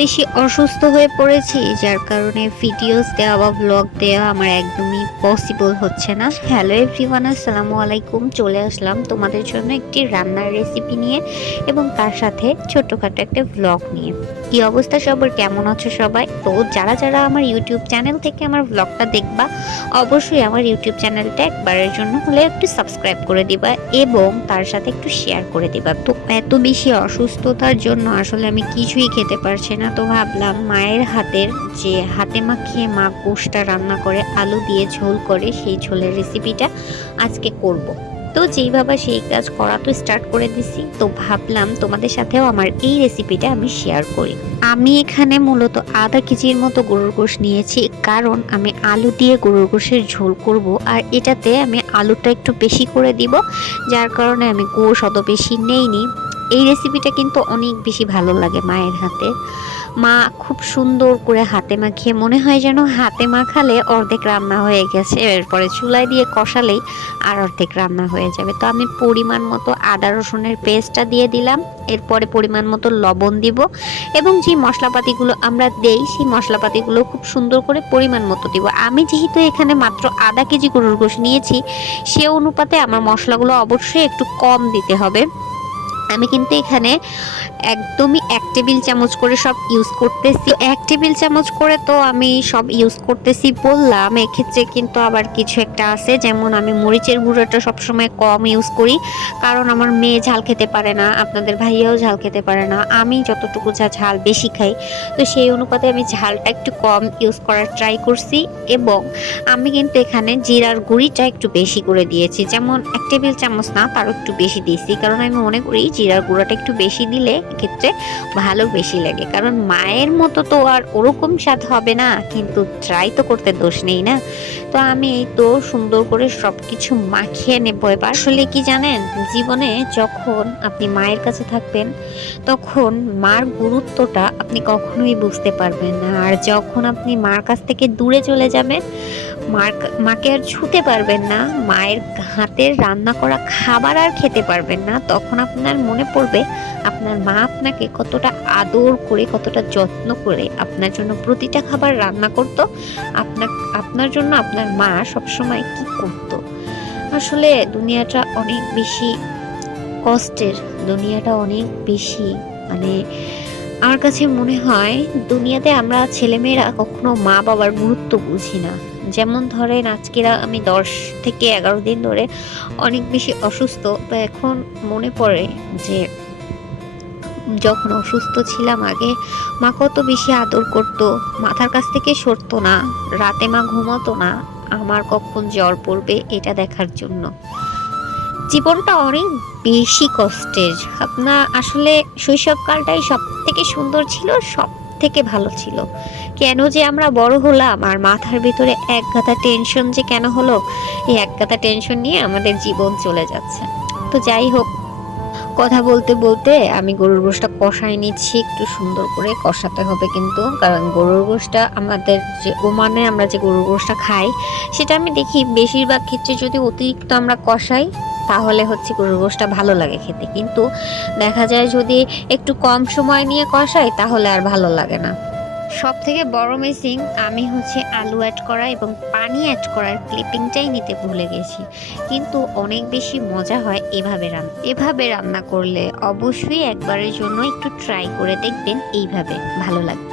বেশি অসুস্থ হয়ে পড়েছি, যার কারণে ভিডিওস দেওয়া বা ব্লগ দেওয়া আমার একদমই পসিবল হচ্ছে না। হ্যালো এভরিওয়ান, আসসালামু আলাইকুম। চলে আসলাম তোমাদের জন্য একটি রান্নার রেসিপি নিয়ে এবং তার সাথে ছোট্টখাটো একটা ব্লগ নিয়ে। কি অবস্থা সবার, কেমন আছো সবাই? তো যারা যারা আমার ইউটিউব চ্যানেল থেকে আমার ব্লগটা দেখবা, অবশ্যই আমার ইউটিউব চ্যানেলটা একবারের জন্য হলে একটু সাবস্ক্রাইব করে দিবা এবং তার সাথে একটু শেয়ার করে দিবা। তো এত বেশি অসুস্থতার জন্য আসলে আমি কিছুই খেতে পারছি না, তো ভাবলাম মায়ের হাতের যে হাতে মাখিয়ে মা গোশটা রান্না করে আলু দিয়ে ঝোল করে, সেই ঝোলের রেসিপিটা আজকে করব। তো যেইভাবে সেই কাজ করা তো স্টার্ট করে দিছি, তো ভাবলাম তোমাদের সাথেও আমার এই রেসিপিটা আমি শেয়ার করি। আমি এখানে মূলত আধা কেজির মতো গরুর গোশ নিয়েছি, কারণ আমি আলু দিয়ে গরুর গোশের ঝোল করব, আর এটাতে আমি আলুটা একটু বেশি করে দিব, যার কারণে আমি গোশ অত বেশি নেইনি। এই রেসিপিটা কিন্তু অনেক বেশি ভালো লাগে মায়ের হাতে। মা খুব সুন্দর করে হাতে মাখিয়ে, মনে হয় যেন হাতে মাখালে অর্ধেক রান্না হয়ে গেছে, এরপরে চুলায় দিয়ে কষালেই আর অর্ধেক রান্না হয়ে যাবে। তো আমি পরিমাণ মতো আদা রসুনের পেস্টটা দিয়ে দিলাম, এরপরে পরিমাণ মতো লবণ দিব এবং যে মশলাপাতিগুলো আমরা দেই সেই মশলাপাতিগুলো খুব সুন্দর করে পরিমাণ মতো দিব। আমি যেহেতু এখানে মাত্র আধা কেজি গরুর গোশ নিয়েছি, সে অনুপাতে আমার মশলাগুলো অবশ্যই একটু কম দিতে হবে। আমি কিন্তু এখানে একদমই 1 টেবিল চামচ করে সব ইউজ করতেছি। 1 টেবিল চামচ করে তো আমি সব ইউজ করতেছি বললাম, এক্ষেত্রে কিন্তু আবার কিছু একটা আছে, যেমন আমি মরিচের গুঁড়োটা সবসময় কম ইউজ করি, কারণ আমার মেয়ে ঝাল খেতে পারে না, আপনাদের ভাইয়াও ঝাল খেতে পারে না, আমি যতটুকু ঝাল বেশি খাই, তো সেই অনুপাতে আমি ঝালটা একটু কম ইউজ করার ট্রাই করছি। এবং আমি কিন্তু এখানে জিরার গুঁড়িটা একটু বেশি করে দিয়েছি, যেমন 1 টেবিল চামচ না, তারও একটু বেশি দিয়েছি, কারণ আমি মনে করি জিরার গুঁড়াটা একটু বেশি দিলে ক্ষেত্রে ভালো বেশি লাগে। কারণ মায়ের মতো তো আর ওরকম স্বাদ হবে না, কিন্তু ট্রাই তো করতে দোষ নেই না। তো আমি এই তো সুন্দর করে সবকিছু মাখিয়ে নেবো। এবার আসলে কি জানেন, জীবনে যখন আপনি মায়ের কাছে থাকবেন তখন মার গুরুত্বটা আপনি কখনোই বুঝতে পারবেন না, আর যখন আপনি মার কাছ থেকে দূরে চলে যাবেন, মাকে আর ছুঁতে পারবেন না, মায়ের হাতের রান্না করা খাবার আর খেতে পারবেন না, তখন আপনার মনে পড়বে আপনার মা আপনাকে কতটা আদর করে, কতটা যত্ন করে আপনার জন্য প্রতিটা খাবার রান্না করত। আপনার জন্য আপনার মা সবসময় কি করত। আসলে দুনিয়াটা অনেক বেশি কষ্টের, দুনিয়াটা অনেক বেশি, মানে আমার কাছে মনে হয় দুনিয়াতে আমরা ছেলেমেয়েরা কখনো মা বাবার গুরুত্ব বুঝি না। যেমন ধরেন আজকে আমি 10 থেকে 11 দিন ধরে অনেক বেশি অসুস্থ, তো এখন মনে পড়ে যে যখন অসুস্থ ছিলাম আগে মা কত বেশি আদর করতো, মাথার কাছ থেকে সরতো না, রাতে মা ঘুমাতো না আমার কখন জ্বর পড়বে এটা দেখার জন্য। জীবনটা অনেক বেশি কষ্টের। আপনার আসলে শৈশবকালটাই সব থেকে সুন্দর ছিল, সব থেকে ভালো ছিল। কেন যে আমরা বড় হলাম আর মাথার ভিতরে এক গাদা টেনশন যে কেন হলো, এই এক গাদা টেনশন নিয়ে আমাদের জীবন চলে যাচ্ছে। তো যাই হোক, কথা বলতে বলতে আমি গরুর গোশটা কষাই নিচ্ছি, একটু সুন্দর করে কষাতে হবে কিন্তু, কারণ গরুর গোশটা আমাদের যে ওমানে আমরা যে গরুর গোশটা খাই, সেটা আমি দেখি বেশিরভাগ ক্ষেত্রে যদি অতিরিক্ত আমরা কষাই তাহলে হচ্ছে গরুর গোশটা ভালো লাগে খেতে, কিন্তু দেখা যায় যদি একটু কম সময় নিয়ে কষাই তাহলে আর ভালো লাগে না। সব থেকে বড় মিসিং আমি হচ্ছে আলু অ্যাড করা এবং পানি অ্যাড করার ক্লিপিংটাই নিতে ভুলে গেছি, কিন্তু অনেক বেশি মজা হয় এভাবে রান্না করলে। অবশ্যই একবারের জন্য একটু ট্রাই করে দেখবেন, এইভাবে ভালো লাগবে।